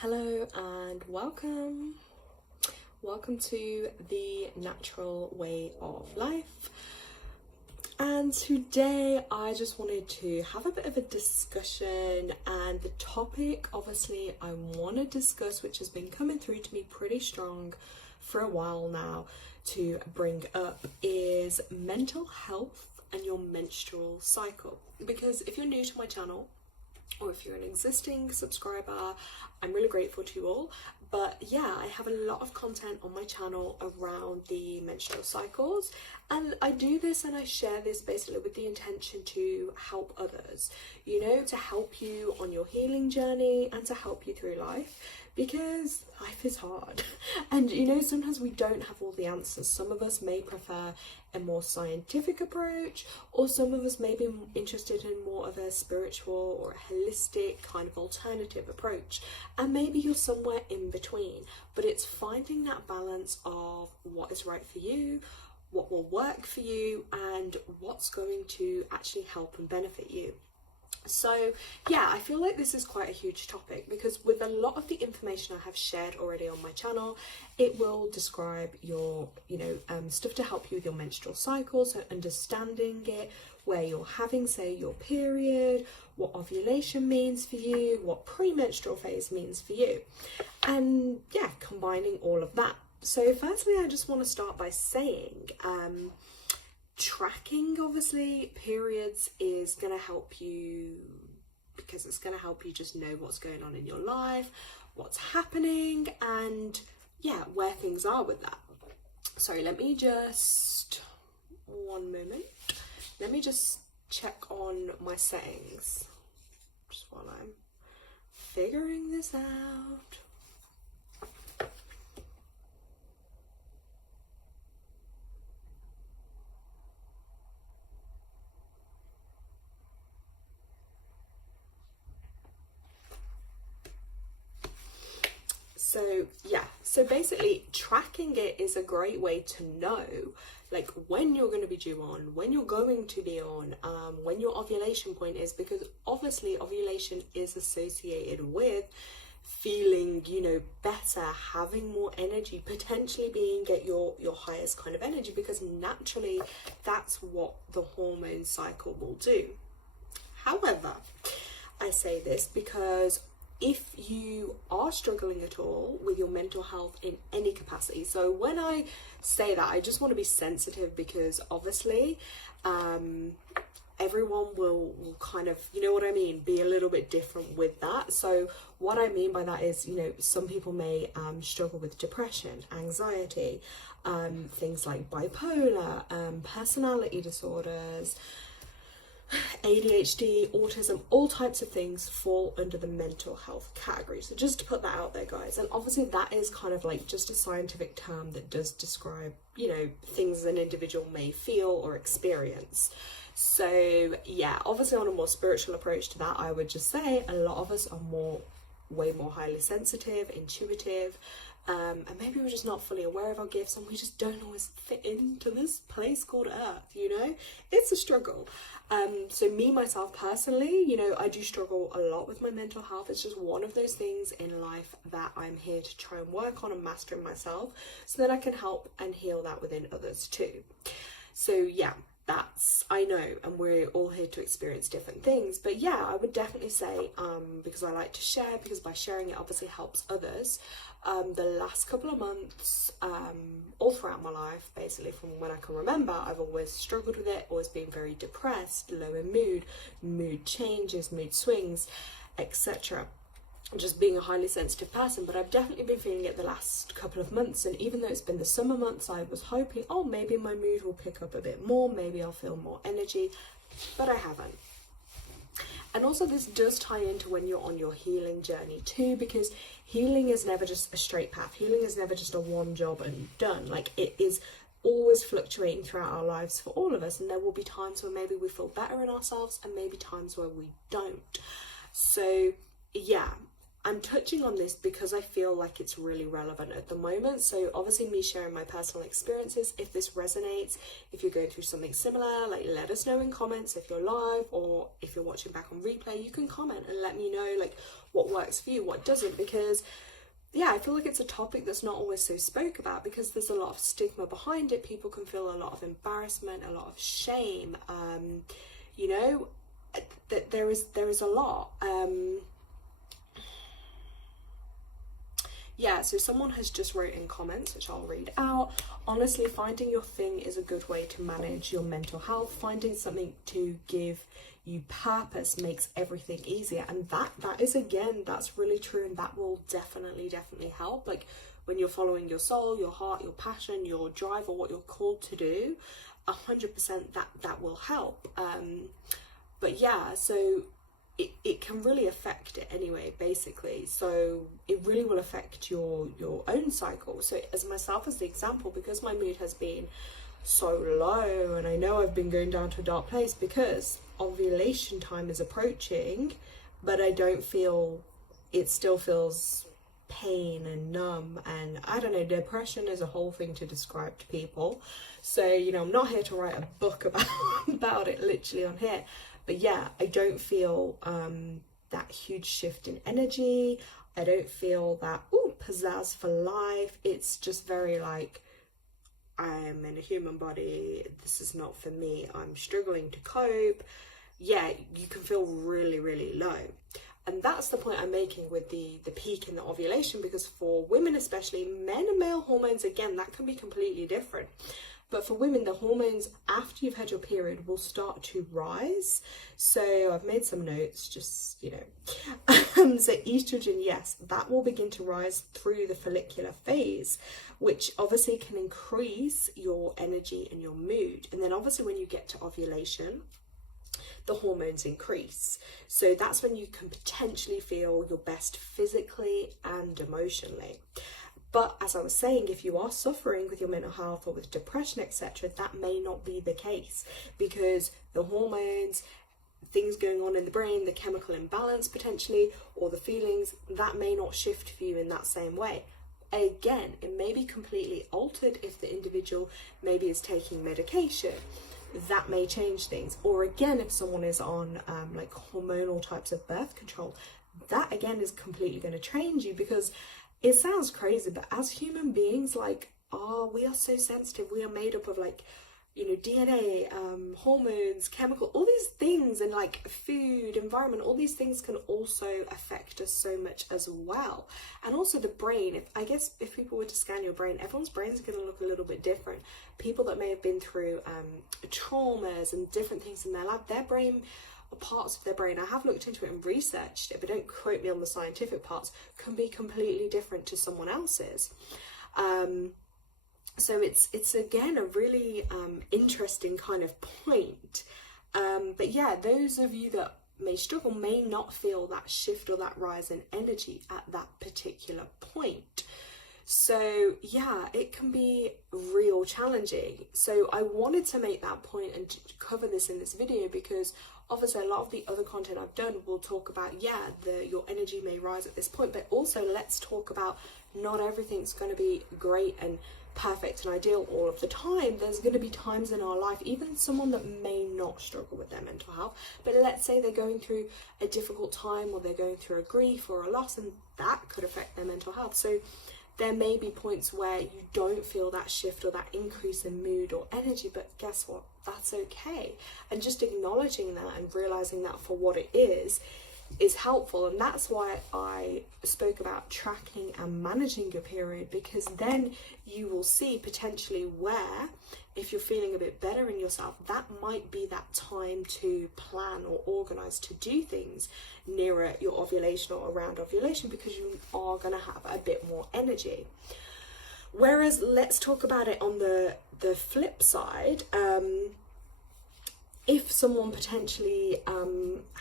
Hello and welcome. Welcome to the natural way of life. And today I just wanted to have a bit of a discussion, and the topic obviously I want to discuss, which has been coming through to me pretty strong for a while now to bring up, is mental health and your menstrual cycle. Because if you're new to my channel, or if you're an existing subscriber, I'm really grateful to you all. But yeah, I have a lot of content on my channel around the menstrual cycles, and I do this and I share this basically with the intention to help others, to help you on your healing journey and to help you through life, because life is hard. And sometimes we don't have all the answers. Some of us may prefer a more scientific approach, or some of us may be interested in more of a spiritual or a holistic kind of alternative approach, and maybe you're somewhere in between. But it's finding that balance of what is right for you, what will work for you, and what's going to actually help and benefit you. So yeah, I feel like this is quite a huge topic, because with a lot of the information I have shared already on my channel, it will describe your stuff to help you with your menstrual cycle, so understanding it, where you're having, say, your period, what ovulation means for you, what premenstrual phase means for you, and yeah, combining all of that. So firstly, I just want to start by saying tracking, obviously, periods is going to help you, because it's going to help you just know what's going on in your life, what's happening, and yeah, where things are with that. Sorry, let me just, one moment, let me just check on my settings just while I'm figuring this out. So basically tracking it is a great way to know like when you're going to be due on, when you're going to be on, when your ovulation point is, because obviously ovulation is associated with feeling better, having more energy, potentially being at your highest kind of energy, because naturally that's what the hormone cycle will do. However, I say this because if you are struggling at all with your mental health in any capacity, so when I say that, I just want to be sensitive, because obviously everyone will kind of, be a little bit different with that. So what I mean by that is, some people may struggle with depression, anxiety, things like bipolar, personality disorders, ADHD, autism, all types of things fall under the mental health category. So just to put that out there, guys, and obviously that is kind of like just a scientific term that does describe, things an individual may feel or experience. So yeah, obviously on a more spiritual approach to that, I would just say a lot of us are way more highly sensitive, intuitive, and maybe we're just not fully aware of our gifts, and we just don't always fit into this place called Earth, It's a struggle. So me, myself, personally, I do struggle a lot with my mental health. It's just one of those things in life that I'm here to try and work on and master in myself, so that I can help and heal that within others too. So yeah, I know, and we're all here to experience different things, but yeah, I would definitely say, because I like to share, because by sharing it obviously helps others. The last couple of months, all throughout my life, basically from when I can remember, I've always struggled with it, always been very depressed, low in mood changes, mood swings, etc. Just being a highly sensitive person, but I've definitely been feeling it the last couple of months. And even though it's been the summer months, I was hoping, maybe my mood will pick up a bit more, maybe I'll feel more energy, but I haven't. And also this does tie into when you're on your healing journey too, because healing is never just a straight path. Healing is never just a one job and done. Like, it is always fluctuating throughout our lives for all of us, and there will be times where maybe we feel better in ourselves and maybe times where we don't. So yeah, I'm touching on this because I feel like it's really relevant at the moment. So obviously me sharing my personal experiences, if this resonates, if you're going through something similar, like let us know in comments if you're live, or if you're watching back on replay, you can comment and let me know like what works for you, what doesn't, because yeah, I feel like it's a topic that's not always so spoke about because there's a lot of stigma behind it. People can feel a lot of embarrassment, a lot of shame, you know, that there is a lot. Yeah, so someone has just wrote in comments, which I'll read out. Honestly, finding your thing is a good way to manage your mental health. Finding something to give you purpose makes everything easier. And that is, again, that's really true. And that will definitely help. Like when you're following your soul, your heart, your passion, your drive, or what you're called to do, 100% that will help. But yeah, so it can really affect it anyway, basically. So it really will affect your own cycle. So as myself as the example, because my mood has been so low, and I know I've been going down to a dark place because ovulation time is approaching, but I don't feel, it still feels pain and numb, and I don't know, depression is a whole thing to describe to people. So, you know, I'm not here to write a book about it literally on here. But yeah, I don't feel that huge shift in energy. I don't feel that, pizzazz for life. It's just very like, I am in a human body. This is not for me. I'm struggling to cope. Yeah, you can feel really low. And that's the point I'm making with the peak in the ovulation, because for women especially, men and male hormones, again, that can be completely different. But for women, the hormones after you've had your period will start to rise. So I've made some notes, just, you know. So estrogen, yes, that will begin to rise through the follicular phase, which obviously can increase your energy and your mood. And then obviously when you get to ovulation, the hormones increase. So that's when you can potentially feel your best physically and emotionally. But as I was saying, if you are suffering with your mental health or with depression, etc., that may not be the case, because the hormones, things going on in the brain, the chemical imbalance potentially, or the feelings, that may not shift for you in that same way. Again, it may be completely altered if the individual maybe is taking medication. That may change things. Or again, if someone is on like hormonal types of birth control, that again is completely going to change you, because it sounds crazy, but as human beings, like, we are so sensitive. We are made up of, like, you know, DNA, hormones, chemical, all these things, and like food, environment, all these things can also affect us so much as well. And also the brain, if people were to scan your brain, everyone's brains are going to look a little bit different. People that may have been through traumas and different things in their life, their brain, or parts of their brain, I have looked into it and researched it, but don't quote me on the scientific parts, can be completely different to someone else's. So it's again a really interesting kind of point. But yeah, those of you that may struggle may not feel that shift or that rise in energy at that particular point. So yeah, it can be real challenging. So I wanted to make that point and cover this in this video, because obviously a lot of the other content I've done will talk about, your energy may rise at this point, but also let's talk about not everything's going to be great and perfect and ideal all of the time. There's going to be times in our life, even someone that may not struggle with their mental health, but let's say they're going through a difficult time, or they're going through a grief or a loss, and that could affect their mental health. So there may be points where you don't feel that shift or that increase in mood or energy, but guess what? That's okay. And just acknowledging that and realizing that for what it is helpful. And that's why I spoke about tracking and managing your period, because then you will see potentially where, if you're feeling a bit better in yourself, that might be that time to plan or organize to do things nearer your ovulation or around ovulation, because you are going to have a bit more energy. Whereas let's talk about it on the flip side. If someone potentially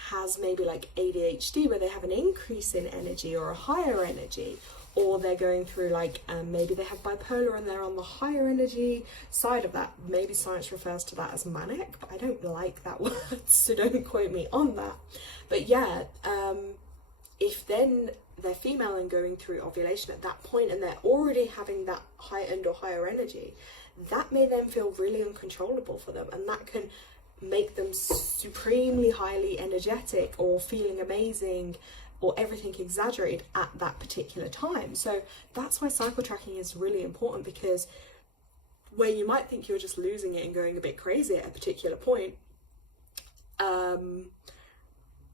has maybe like ADHD, where they have an increase in energy or a higher energy, or they're going through like maybe they have bipolar and they're on the higher energy side of that, maybe science refers to that as manic, but I don't like that word, so don't quote me on that. But yeah, if then they're female and going through ovulation at that point and they're already having that heightened or higher energy, that may then feel really uncontrollable for them, and that can make them supremely highly energetic or feeling amazing or everything exaggerated at that particular time. So that's why cycle tracking is really important, because where you might think you're just losing it and going a bit crazy at a particular point,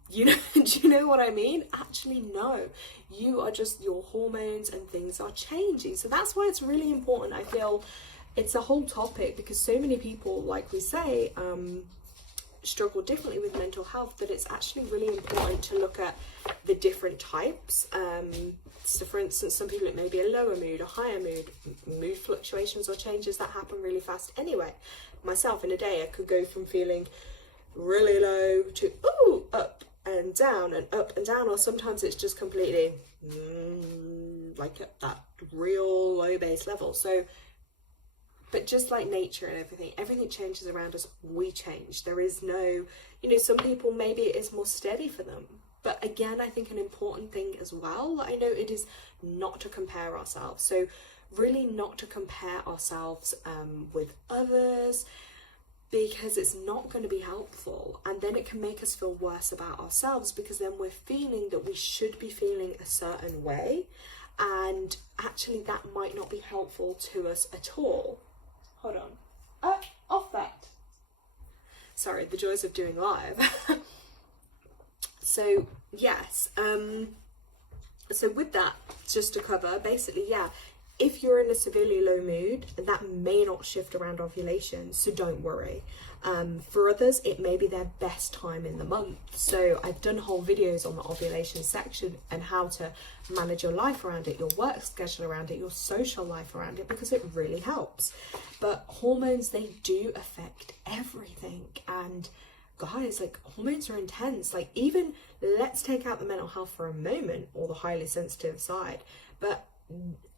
you know, do you know what I mean? Actually, no, you are just, your hormones and things are changing. So that's why it's really important. I feel it's a whole topic, because so many people, like we say, struggle differently with mental health, that it's actually really important to look at the different types. So for instance, some people, it may be a lower mood, a higher mood fluctuations or changes that happen really fast anyway. Myself, in a day, I could go from feeling really low to up and down and up and down, or sometimes it's just completely like at that real low base level. So, but just like nature and everything changes around us. We change. There is no, you know, some people maybe it is more steady for them. But again, I think an important thing as well, I know it is not to compare ourselves. So really not to compare ourselves with others, because it's not going to be helpful, and then it can make us feel worse about ourselves, because then we're feeling that we should be feeling a certain way, and actually that might not be helpful to us at all. Hold on. Off that. Sorry, the joys of doing live. So yes, so with that, just to cover, basically, yeah, if you're in a severely low mood, that may not shift around ovulation, so don't worry. For others, it may be their best time in the month. So I've done whole videos on the ovulation section and how to manage your life around it, your work schedule around it, your social life around it, because it really helps. But hormones, they do affect everything. And guys, like, hormones are intense. Like, even, let's take out the mental health for a moment, or the highly sensitive side, but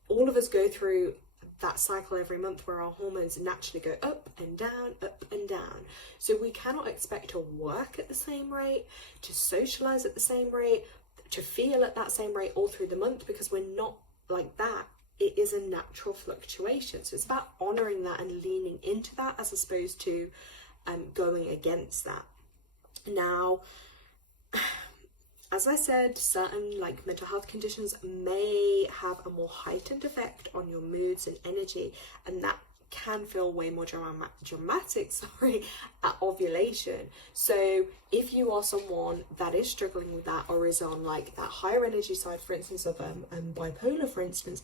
all of us go through that cycle every month where our hormones naturally go up and down, up and down. So we cannot expect to work at the same rate, to socialize at the same rate, to feel at that same rate all through the month, because we're not like that. It is a natural fluctuation. So it's about honoring that and leaning into that, as opposed to going against that. Now, as I said, certain like mental health conditions may have a more heightened effect on your moods and energy, and that can feel way more dramatic at ovulation. So if you are someone that is struggling with that, or is on like that higher energy side, for instance, of bipolar, for instance,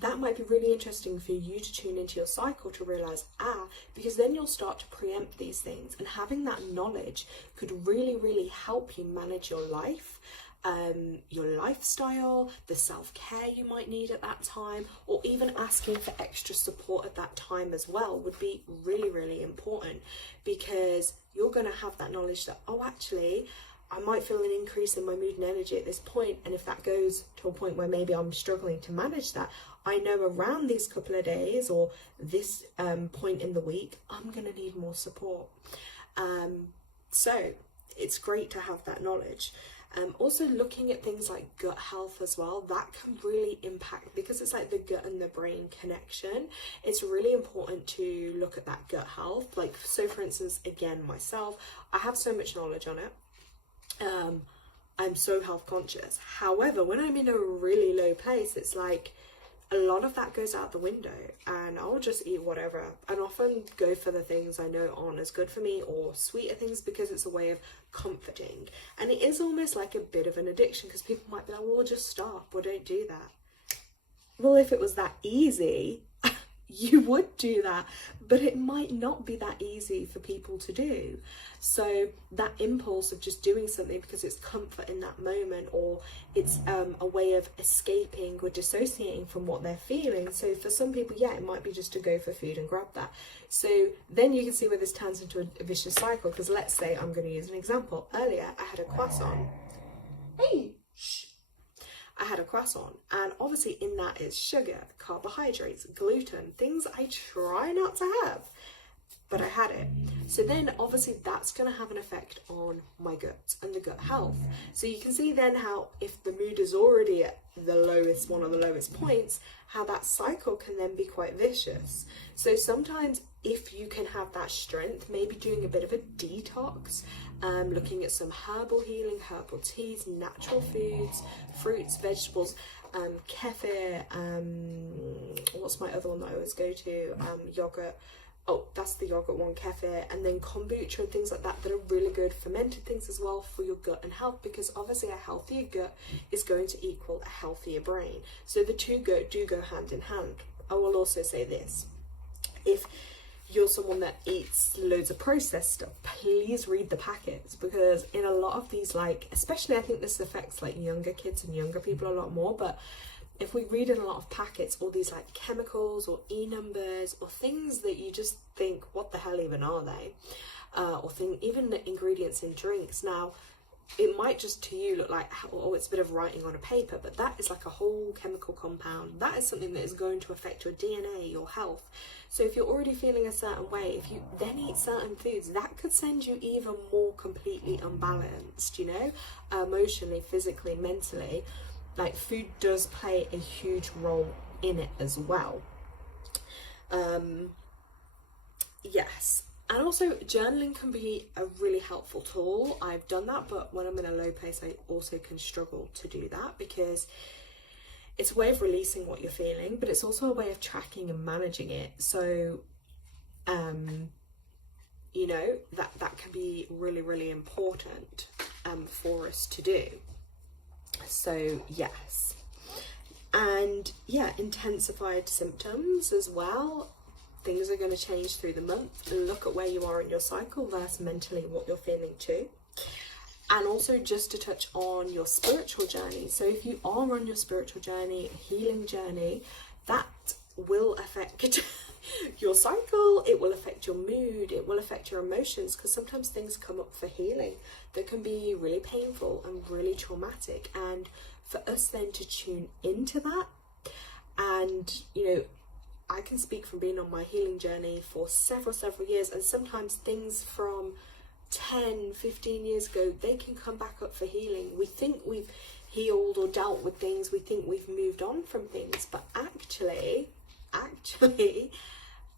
that might be really interesting for you to tune into your cycle to realize, because then you'll start to preempt these things, and having that knowledge could really, really help you manage your life, your lifestyle, the self-care you might need at that time, or even asking for extra support at that time as well would be really, really important, because you're going to have that knowledge that, actually, I might feel an increase in my mood and energy at this point, and if that goes to a point where maybe I'm struggling to manage that, I know around these couple of days or this point in the week, I'm going to need more support. So it's great to have that knowledge. Also looking at things like gut health as well, that can really impact, because it's like the gut and the brain connection. It's really important to look at that gut health. Like, so for instance, again, myself, I have so much knowledge on it. I'm so health conscious. However, when I'm in a really low place, it's like a lot of that goes out the window, and I'll just eat whatever, and often go for the things I know aren't as good for me, or sweeter things, because it's a way of comforting. And it is almost like a bit of an addiction, because people might be like, well, just stop, or don't do that. Well, if it was that easy, you would do that, but it might not be that easy for people to do. So that impulse of just doing something because it's comfort in that moment, or it's a way of escaping or dissociating from what they're feeling. So for some people, yeah, it might be just to go for food and grab that. So then you can see where this turns into a vicious cycle, because let's say, I'm going to use an example. Earlier, I had a croissant. Hey, shh. I had a croissant, and obviously in that is sugar, carbohydrates, gluten, things I try not to have. but I had it. So then obviously that's going to have an effect on my gut and the gut health. So you can see then how, if the mood is already at the lowest, one of the lowest points, how that cycle can then be quite vicious. So sometimes if you can have that strength, maybe doing a bit of a detox, looking at some herbal healing, herbal teas, natural foods, fruits, vegetables, kefir, what's my other one that I always go to, yogurt. Oh, that's the yogurt one, kefir, and then kombucha and things like that are really good fermented things as well for your gut and health, because obviously a healthier gut is going to equal a healthier brain. So the two do go hand in hand. I will also say this: if you're someone that eats loads of processed stuff, please read the packets, because in a lot of these, like, especially I think this affects like younger kids and younger people a lot more, but if we read in a lot of packets all these like chemicals or numbers or things that you just think, what the hell even are they, or even the ingredients in drinks. Now it might just to you look like, oh, it's a bit of writing on a paper, but that is like a whole chemical compound. That is something that is going to affect your DNA, your health. So if you're already feeling a certain way, if you then eat certain foods, that could send you even more completely unbalanced, you know, emotionally, physically, mentally. Like, food does play a huge role in it as well. Yes. And also journaling can be a really helpful tool. I've done that, but when I'm in a low place, I also can struggle to do that, because it's a way of releasing what you're feeling, but it's also a way of tracking and managing it. So, you know, that can be really, really important for us to do. So yes, and yeah, intensified symptoms as well. Things are going to change through the month. Look at where you are in your cycle versus mentally what you're feeling too. And also just to touch on your spiritual journey. So if you are on your spiritual journey, healing journey, that will affect your cycle, it will affect your mood, it will affect your emotions, because sometimes things come up for healing that can be really painful and really traumatic, and for us then to tune into that. And you know, I can speak from being on my healing journey for several years, and sometimes things from 10-15 years ago, they can come back up for healing. We think we've healed or dealt with things, we think we've moved on from things, but actually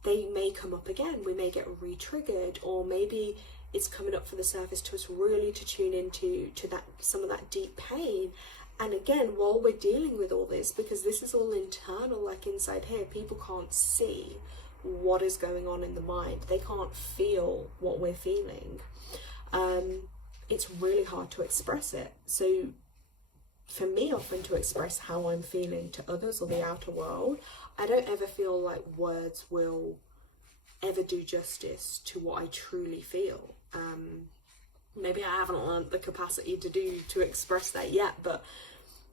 they may come up again. We may get re-triggered, or maybe it's coming up for the surface to us really to tune into that, some of that deep pain. And again, while we're dealing with all this, because this is all internal, like inside here, people can't see what is going on in the mind. They can't feel what we're feeling. It's really hard to express it. So for me, often to express how I'm feeling to others or the outer world, I don't ever feel like words will ever do justice to what I truly feel. Maybe I haven't learned the capacity to express that yet, but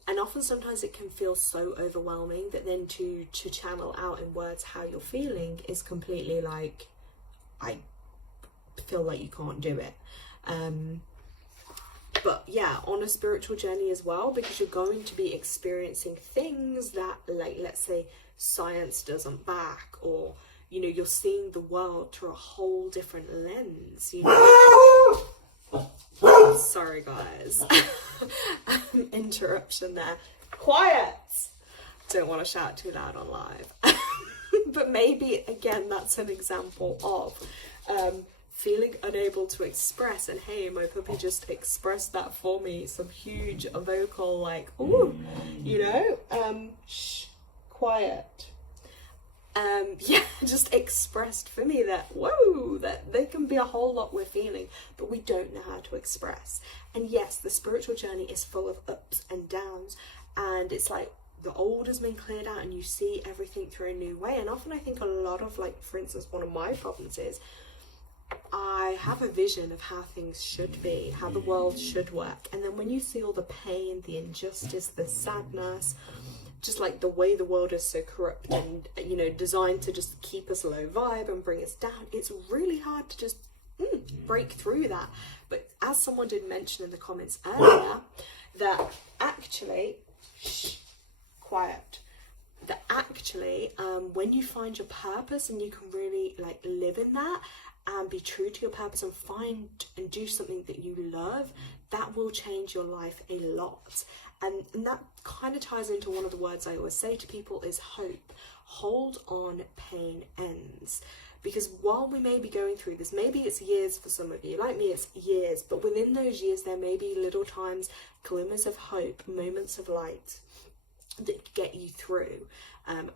and often sometimes it can feel so overwhelming that then to channel out in words how you're feeling is completely like, I feel like you can't do it. But yeah, on a spiritual journey as well, because you're going to be experiencing things that, like, let's say science doesn't back, or you know, you're seeing the world through a whole different lens, you know. Sorry guys. Interruption there. Quiet! Don't want to shout too loud on live. But maybe again that's an example of feeling unable to express, and hey, my puppy just expressed that for me, some huge vocal like, ooh, you know, shh, quiet. Yeah, just expressed for me that, whoa, that there can be a whole lot we're feeling, but we don't know how to express. And yes, the spiritual journey is full of ups and downs, and it's like the old has been cleared out and you see everything through a new way. And often I think a lot of, like, for instance, one of my problems is I have a vision of how things should be, how the world should work, and then when you see all the pain, the injustice, the sadness, just like the way the world is so corrupt and, you know, designed to just keep us low vibe and bring us down, it's really hard to just break through that. But as someone did mention in the comments earlier, that actually, shh, quiet, that actually when you find your purpose and you can really like live in that and be true to your purpose and find and do something that you love, that will change your life a lot. And that kind of ties into one of the words I always say to people is hope. Hold on, pain ends. Because while we may be going through this, maybe it's years for some of you, like me it's years, but within those years there may be little times, glimmers of hope, moments of light that get you through,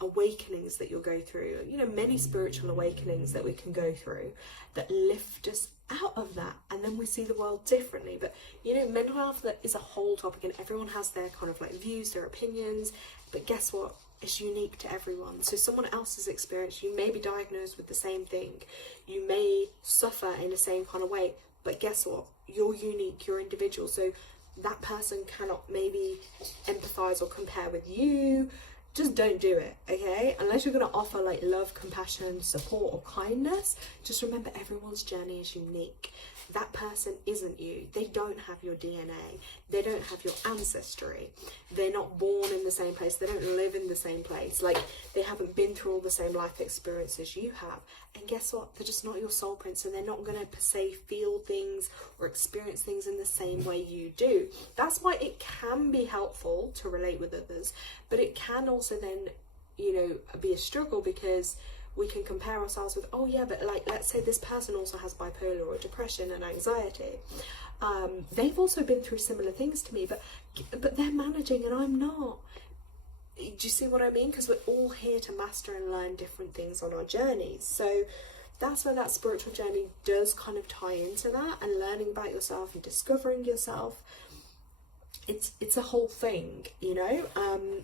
awakenings that you'll go through, you know, many spiritual awakenings that we can go through that lift us out of that, and then we see the world differently. But you know, mental health, that is a whole topic, and everyone has their kind of like views, their opinions, but guess what, it's unique to everyone. So someone else's experience, you may be diagnosed with the same thing, you may suffer in the same kind of way, but guess what, you're unique, you're individual. So that person cannot maybe empathize or compare with you. Just don't do it, okay? Unless you're going to offer like love, compassion, support or kindness, just remember everyone's journey is unique. That person isn't you. They don't have your DNA. They don't have your ancestry. They're not born in the same place. They don't live in the same place. Like, they haven't been through all the same life experiences you have. And guess what? They're just not your soul print, so they're not going to per se feel things or experience things in the same way you do. That's why it can be helpful to relate with others, but it can also then, you know, be a struggle, because we can compare ourselves with, oh yeah, but like, let's say this person also has bipolar or depression and anxiety. They've also been through similar things to me, but they're managing and I'm not. Do you see what I mean? Because we're all here to master and learn different things on our journeys. So that's where that spiritual journey does kind of tie into that, and learning about yourself and discovering yourself. It's a whole thing, you know.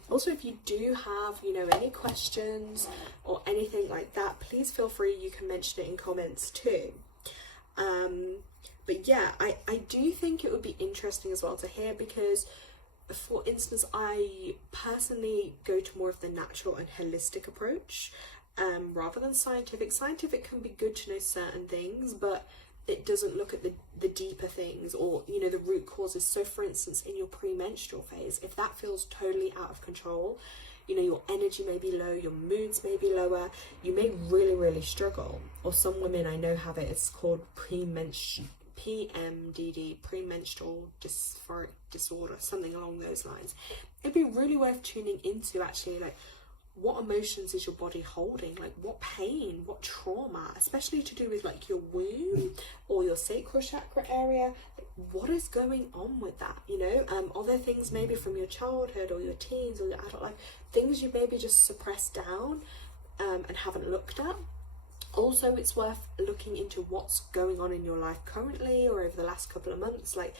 Also, if you do have, you know, any questions or anything like that, please feel free, you can mention it in comments too. But yeah, I do think it would be interesting as well to hear, because for instance, I personally go to more of the natural and holistic approach rather than scientific. Scientific can be good to know certain things, but it doesn't look at the deeper things, or, you know, the root causes. So for instance, in your premenstrual phase, if that feels totally out of control, you know, your energy may be low, your moods may be lower, you may really struggle. Or some women I know have it, it's called PMDD, premenstrual dysphoric disorder, something along those lines. It'd be really worth tuning into, actually, like, what emotions is your body holding, like what pain, what trauma, especially to do with like your womb or your sacral chakra area. Like, what is going on with that, you know? Are there things maybe from your childhood or your teens or your adult life, things you maybe just suppressed down and haven't looked at? Also, it's worth looking into what's going on in your life currently or over the last couple of months. Like,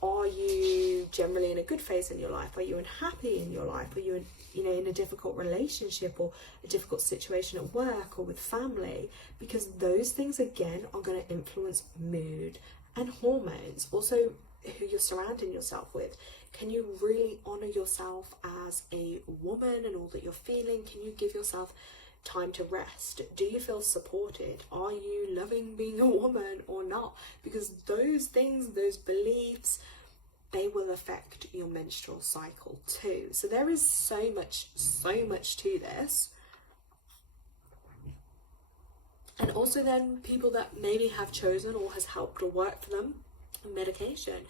are you generally in a good phase in your life? Are you unhappy in your life? Are you in, you know, in a difficult relationship or a difficult situation at work or with family? Because those things, again, are going to influence mood and hormones. Also, who you're surrounding yourself with. Can you really honour yourself as a woman and all that you're feeling? Can you give yourself time to rest? Do you feel supported? Are you loving being a woman or not? Because those things, those beliefs, they will affect your menstrual cycle too. So there is so much to this. And also then people that maybe have chosen or has helped or worked for them medication,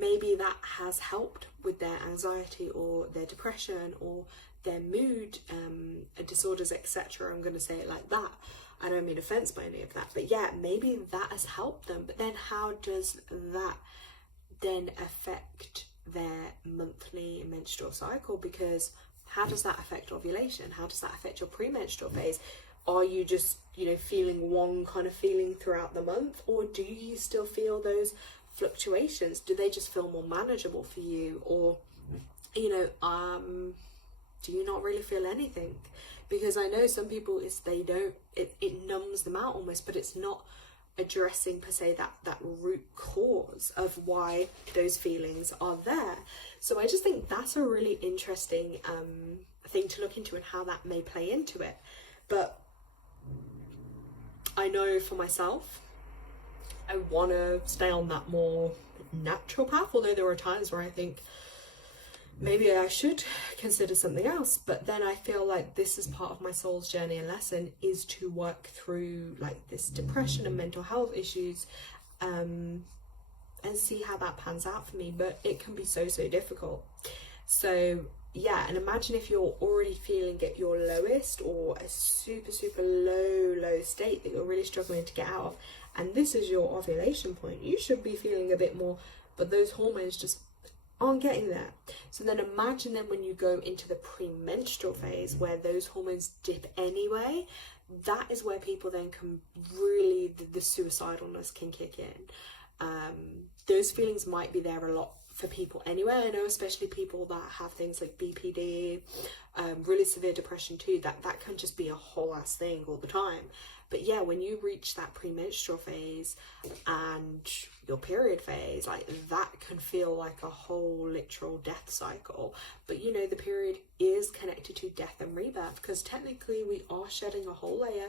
maybe that has helped with their anxiety or their depression or their mood disorders, etc. I'm going to say it like that. I don't mean offense by any of that, but yeah, maybe that has helped them. But then how does that then affect their monthly menstrual cycle? Because how does that affect ovulation? How does that affect your premenstrual phase? Are you just, you know, feeling one kind of feeling throughout the month, or do you still feel those fluctuations? Do they just feel more manageable for you? Or, you know, do you not really feel anything? Because I know some people, it numbs them out almost, but it's not addressing per se that root cause of why those feelings are there. So I just think that's a really interesting thing to look into, and how that may play into it. But I know for myself, I want to stay on that more natural path, although there are times where I think maybe I should consider something else. But then I feel like this is part of my soul's journey and lesson, is to work through like this depression and mental health issues, and see how that pans out for me. But it can be so difficult. So yeah, and imagine if you're already feeling at your lowest, or a super low state that you're really struggling to get out of, and this is your ovulation point. You should be feeling a bit more, but those hormones just aren't getting there. So then imagine then when you go into the premenstrual phase, where those hormones dip anyway, that is where people then can really, the suicidalness can kick in. Those feelings might be there a lot for people anyway. I know especially people that have things like BPD, really severe depression too, that can just be a whole ass thing all the time. But yeah, when you reach that premenstrual phase and your period phase, like that can feel like a whole literal death cycle. But you know, the period is connected to death and rebirth, because technically we are shedding a whole layer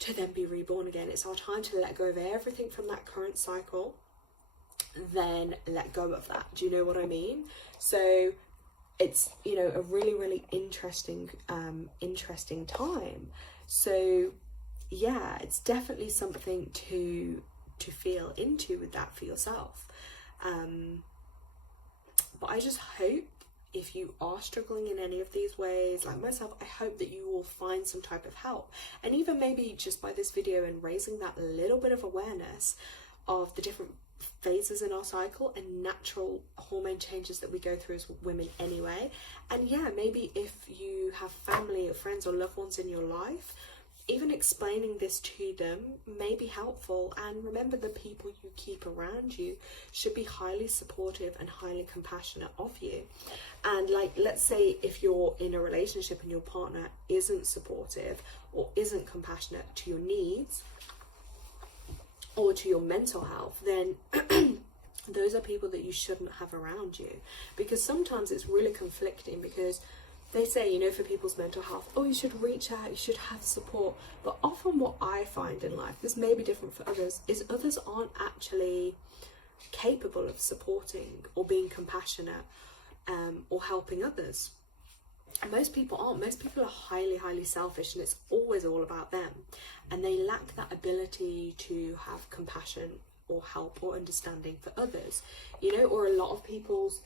to then be reborn again. It's our time to let go of everything from that current cycle, then let go of that. Do you know what I mean? So it's, you know, a really interesting time. So yeah, it's definitely something to feel into with that for yourself. But I just hope, if you are struggling in any of these ways, like myself, I hope that you will find some type of help. And even maybe just by this video and raising that little bit of awareness of the different phases in our cycle and natural hormone changes that we go through as women anyway. And yeah, maybe if you have family or friends or loved ones in your life, even explaining this to them may be helpful. And remember, the people you keep around you should be highly supportive and highly compassionate of you. And like, let's say if you're in a relationship and your partner isn't supportive or isn't compassionate to your needs or to your mental health, then those are people that you shouldn't have around you. Because sometimes it's really conflicting, because they say, you know, for people's mental health, oh, you should reach out, you should have support. But often what I find in life, this may be different for others, is others aren't actually capable of supporting or being compassionate, or helping others. Most people aren't. Most people are highly selfish, and it's always all about them. And they lack that ability to have compassion or help or understanding for others, you know. Or a lot of people's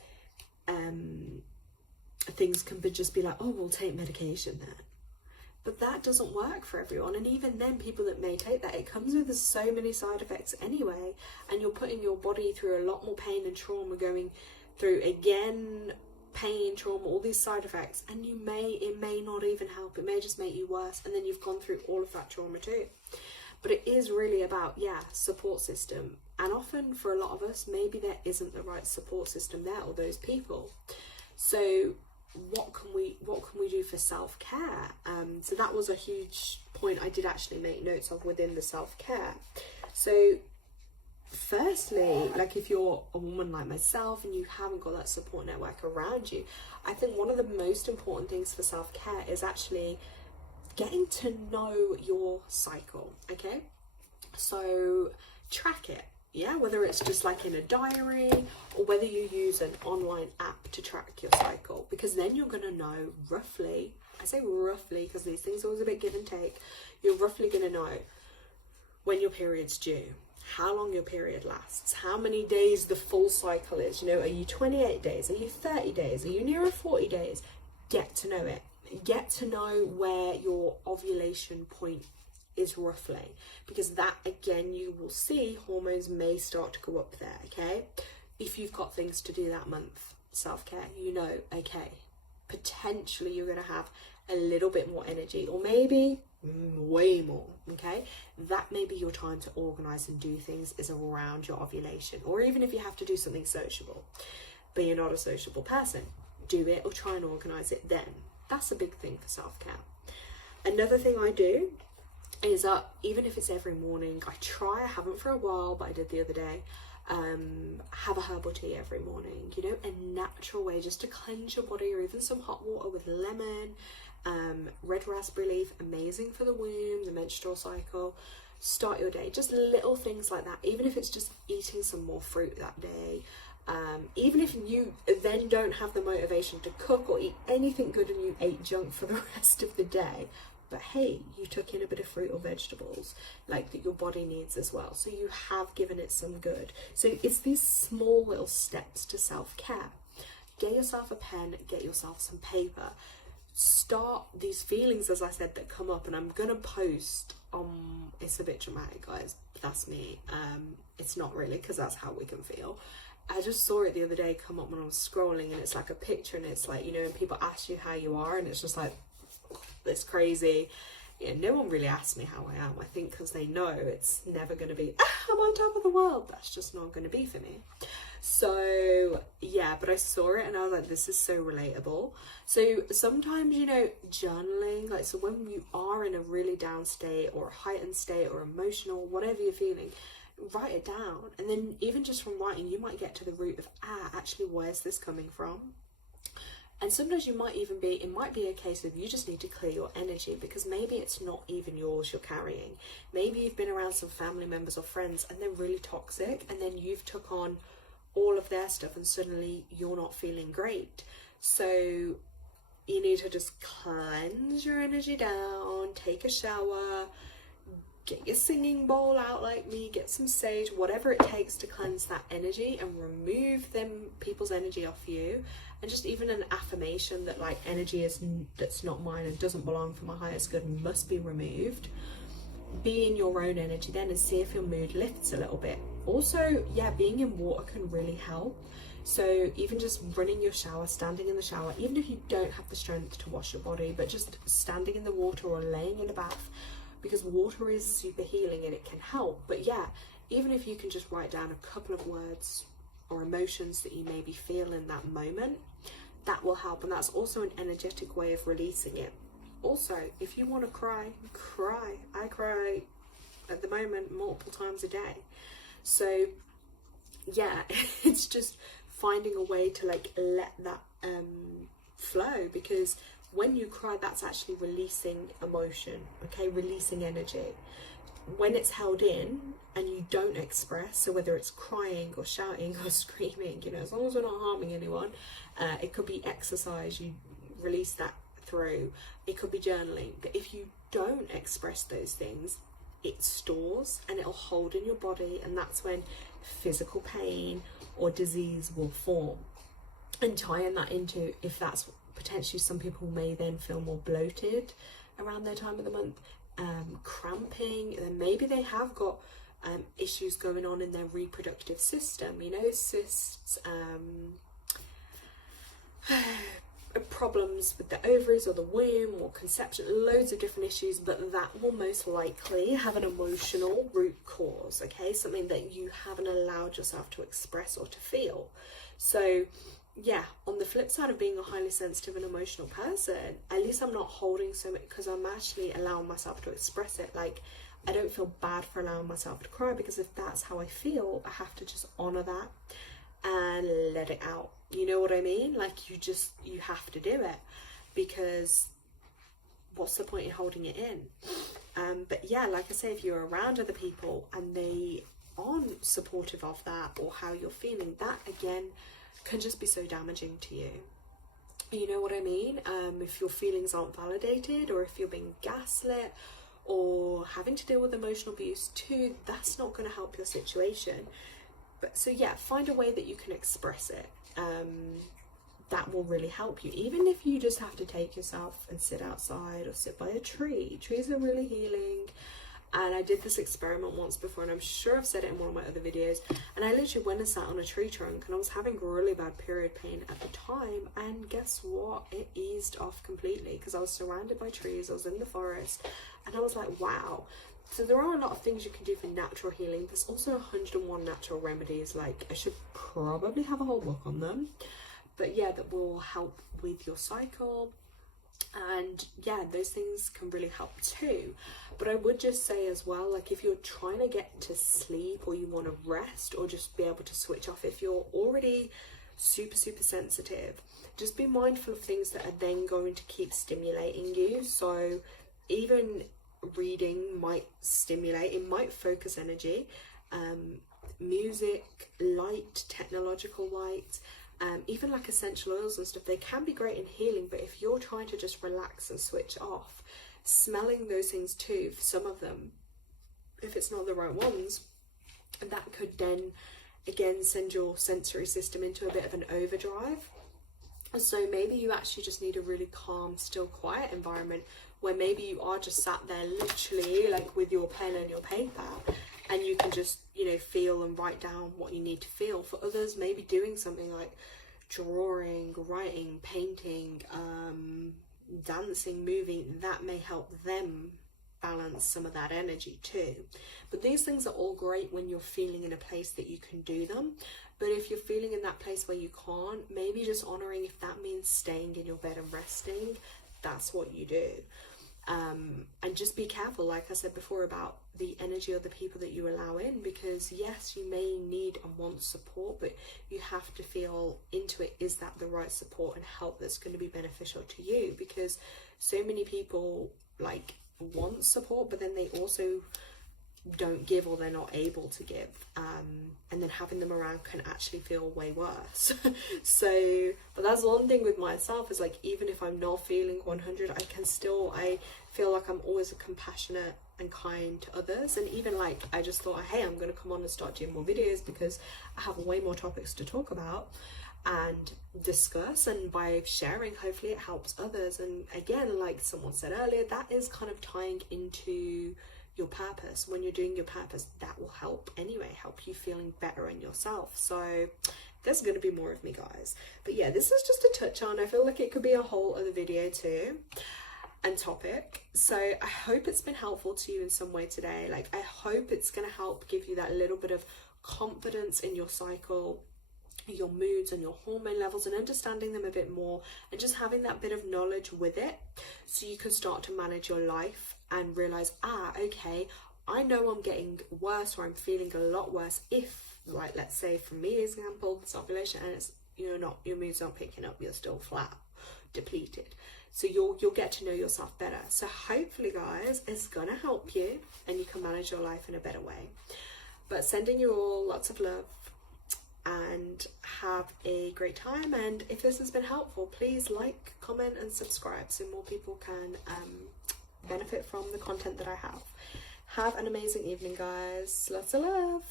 things can just be like, oh, we'll take medication then. But that doesn't work for everyone. And even then, people that may take that, it comes with so many side effects anyway, and you're putting your body through a lot more pain and trauma, going through again pain, trauma, all these side effects, and it may not even help. It may just make you worse, and then you've gone through all of that trauma too. But it is really about, yeah, support system. And often for a lot of us, maybe there isn't the right support system there, or those people. So what can we do for self-care? So that was a huge point I did actually make notes of within the self-care. So firstly, like if you're a woman like myself and you haven't got that support network around you, I think one of the most important things for self-care is actually getting to know your cycle. Okay, so track it. Yeah, whether it's just like in a diary, or whether you use an online app to track your cycle, because then you're going to know roughly, I say roughly because these things are always a bit give and take, you're roughly going to know when your period's due, how long your period lasts, how many days the full cycle is. You know, are you 28 days? Are you 30 days? Are you nearer 40 days? Get to know it. Get to know where your ovulation point is roughly, because that again, you will see hormones may start to go up there. Okay, if you've got things to do that month, self-care, you know, okay, potentially you're going to have a little bit more energy, or maybe way more. Okay, that may be your time to organize and do things is around your ovulation. Or even if you have to do something sociable but you're not a sociable person, do it or try and organize it then. That's a big thing for self-care. Another thing I do is that even if it's every morning, I haven't for a while, but I did the other day, have a herbal tea every morning, you know, a natural way just to cleanse your body, or even some hot water with lemon, red raspberry leaf, amazing for the womb, the menstrual cycle. Start your day, just little things like that, even if it's just eating some more fruit that day, Even if you then don't have the motivation to cook or eat anything good and you ate junk for the rest of the day, but hey, you took in a bit of fruit or vegetables like that your body needs as well, so you have given it some good. So it's these small little steps to self-care. Get yourself a pen, get yourself some paper, start these feelings, as I said, that come up, and I'm gonna post it's a bit dramatic, guys, but that's me. It's not really, because that's how we can feel. I just saw it the other day come up when I was scrolling, and it's like a picture, and it's like, you know, and people ask you how you are, and it's just like, it's crazy. Yeah, no one really asks me how I am, I think, because they know it's never going to be, I'm on top of the world. That's just not going to be for me. So yeah, but I saw it and I was like, this is so relatable. So sometimes, you know, journaling, like, so when you are in a really down state or a heightened state or emotional, whatever you're feeling, write it down. And then even just from writing, you might get to the root of, actually, where's this coming from? And sometimes it might be a case of you just need to clear your energy, because maybe it's not even yours you're carrying. Maybe you've been around some family members or friends and they're really toxic, and then you've took on all of their stuff and suddenly you're not feeling great. So you need to just cleanse your energy down, take a shower, get your singing bowl out like me, get some sage, whatever it takes to cleanse that energy and remove people's energy off you. And just even an affirmation that, like, energy that's not mine and doesn't belong for my highest good must be removed. Be in your own energy then and see if your mood lifts a little bit. Also, yeah, being in water can really help. So even just running your shower, standing in the shower, even if you don't have the strength to wash your body, but just standing in the water or laying in a bath, because water is super healing and it can help. But yeah, even if you can just write down a couple of words or emotions that you maybe feel in that moment, that will help. And that's also an energetic way of releasing it. Also, if you want to cry. I cry at the moment multiple times a day. So yeah, it's just finding a way to, like, let that flow, because when you cry, that's actually releasing emotion, okay, releasing energy. When it's held in and you don't express, so whether it's crying or shouting or screaming, you know, as long as we're not harming anyone, it could be exercise, you release that through. It could be journaling. But if you don't express those things, it stores and it'll hold in your body, and that's when physical pain or disease will form. And tying that into, if that's potentially, some people may then feel more bloated around their time of the month, cramping, and maybe they have got issues going on in their reproductive system, you know, cysts, problems with the ovaries or the womb or conception, loads of different issues, but that will most likely have an emotional root cause, okay, something that you haven't allowed yourself to express or to feel. So yeah, on the flip side of being a highly sensitive and emotional person, at least I'm not holding so much, because I'm actually allowing myself to express it. Like, I don't feel bad for allowing myself to cry, because if that's how I feel, I have to just honor that and let it out. You know what I mean? Like, you have to do it, because what's the point in holding it in? But yeah, like I say, if you're around other people and they aren't supportive of that or how you're feeling, that again can just be so damaging to you. You know what I mean? If your feelings aren't validated, or if you're being gaslit or having to deal with emotional abuse too, that's not going to help your situation. But so yeah, find a way that you can express it. That will really help you. Even if you just have to take yourself and sit outside or sit by a tree. Trees are really healing. And I did this experiment once before, and I'm sure I've said it in one of my other videos, and I literally went and sat on a tree trunk, and I was having really bad period pain at the time, and guess what, it eased off completely, because I was surrounded by trees, I was in the forest, and I was like, wow. So there are a lot of things you can do for natural healing. There's also 101 natural remedies, like I should probably have a whole book on them, but yeah, that will help with your cycle. And yeah, those things can really help too. But I would just say as well, like, if you're trying to get to sleep, or you want to rest, or just be able to switch off, if you're already super sensitive, just be mindful of things that are then going to keep stimulating you. So even reading might stimulate, it might focus energy, music, light, technological light, even like essential oils and stuff, they can be great in healing. But if you're trying to just relax and switch off, smelling those things too, for some of them, if it's not the right ones, that could then again send your sensory system into a bit of an overdrive. So maybe you actually just need a really calm, still, quiet environment where maybe you are just sat there literally like with your pen and your paper, and you can just, you know, feel and write down what you need to feel. For others, maybe doing something like drawing, writing, painting, dancing, moving, that may help them balance some of that energy too. But these things are all great when you're feeling in a place that you can do them. But if you're feeling in that place where you can't, maybe just honoring, if that means staying in your bed and resting, that's what you do. And just be careful, like I said before, about the energy of the people that you allow in, because yes, you may need and want support, but you have to feel into it, is that the right support and help that's going to be beneficial to you? Because so many people like want support, but then they also don't give, or they're not able to give, and then having them around can actually feel way worse. So, but that's one thing with myself, is like, even if I'm not feeling 100, I feel like I'm always compassionate and kind to others. And even like, I just thought, hey, I'm going to come on and start doing more videos because I have way more topics to talk about and discuss, and by sharing, hopefully it helps others. And again, like someone said earlier, that is kind of tying into your purpose. When you're doing your purpose, that will help anyway, help you feeling better in yourself. So there's going to be more of me, guys. But yeah, this is just a touch on. I feel like it could be a whole other video too and topic. So I hope it's been helpful to you in some way today. Like, I hope it's going to help give you that little bit of confidence in your cycle, your moods and your hormone levels, and understanding them a bit more, and just having that bit of knowledge with it, so you can start to manage your life and realize, okay, I know I'm getting worse, or I'm feeling a lot worse if, like, let's say for me example, it's ovulation, and it's, your moods aren't picking up, you're still flat, depleted. So you'll get to know yourself better. So hopefully, guys, it's gonna help you and you can manage your life in a better way. But sending you all lots of love, and have a great time. And if this has been helpful, please like, comment and subscribe so more people can benefit from the content that I have. Have an amazing evening, guys. Lots of love.